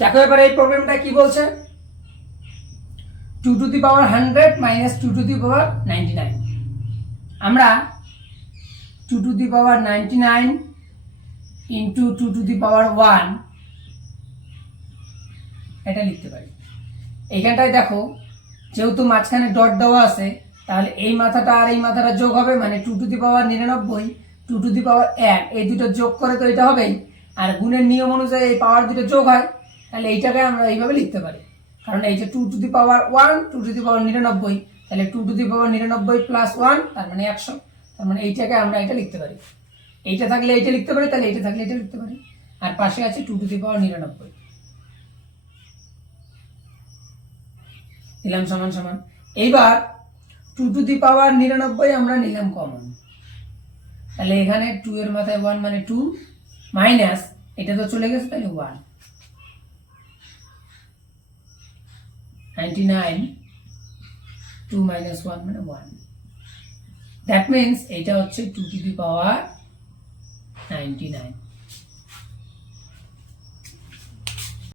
দেখো এবারে এই প্রবলেমটা কি বলছে, 2 to the power 100 minus 2 to the power 99। আমরা 2 to the power 99 into 2 to the power 1 এটা লিখতে পারি। এইখানটায় দেখো যেহেতু মাঝখানে ডট দেওয়া আছে, তাহলে এই মাথাটা আর এই মাথাটা যোগ হবে, মানে 2 to the power 99 2 to the power 1 এই দুটো যোগ করে তো এটা হবেই। আর গুণের নিয়ম অনুযায়ী এই পাওয়ার দুটো যোগ হয়, তাহলে এইটাকে আমরা এইভাবে লিখতে পারি। কারণ এই যে 2 to the power 1 2 to the power 99, তাহলে 2 টু দি পাওয়ার 99 প্লাস 1 তার মানে 100, তার মানে এইটাকে আমরা এটা লিখতে পারি। এইটা থাকলে এইটা লিখতে পারি, তাহলে এইটা থাকলে এটা লিখতে পারি। আর পাশে আছে 2 টু দি পাওয়ার 99 দিলাম সমান সমান। এইবার 2 টু দি পাওয়ার 99 আমরা নিলাম কমন, তাহলে এখানে 2 এর মাথায় 1 মানে 2 মাইনাস এটা তো চলে গেছে, তাহলে 1 99 2 মাইনাস 1 মানে 1। দ্যাট মিন্স এটা হচ্ছে 2 টু দি পাওয়ার 99।